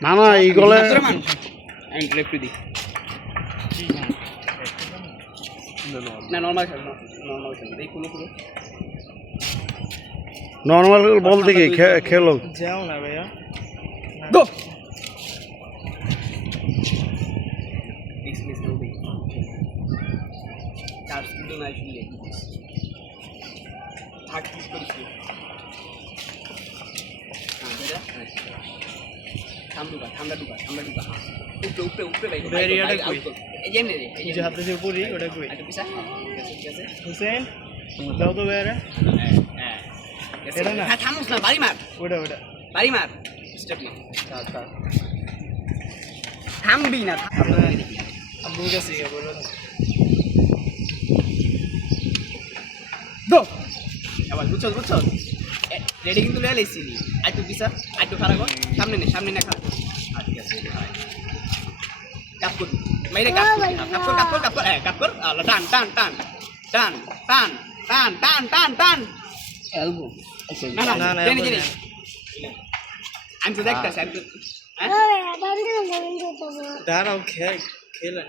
না না এইগুলো রেফারি দি না নরমাল খেল এই কুলো নর্মাল বল থেকে খেলো যাও না ভাইয়া গো এক্সপ্রেস রোড চার স্পিড না শুনলে থাক কি করিস ঠান্ডা ডুবা উপরে ভাই বেরিয়াটা কই এই যে নে এই যে হাতে যে উপরি ওটা কই আচ্ছা পিছা ঠিক আছে হুসেন দাও তো বেরা হ্যাঁ এটা না হ্যাঁ থামুস না বাড়ি মার ওটা বাড়ি মার স্টেপ নে থামবি না আব্বুর কাছে গিয়ে বলো গো আবার বুঝছো রেডি কিন্তু লয়ে লাইছিলি আইটু পিছা আইটু খাড়া কর সামনে না খাড়া ঠিক আছে কাপ কর মাইরে কাপ কর হ্যাঁ কাপ কর আলা টান এলবো না জেনে আমি তো দেখতাছি আমি তো দাঁড়াও খেলেন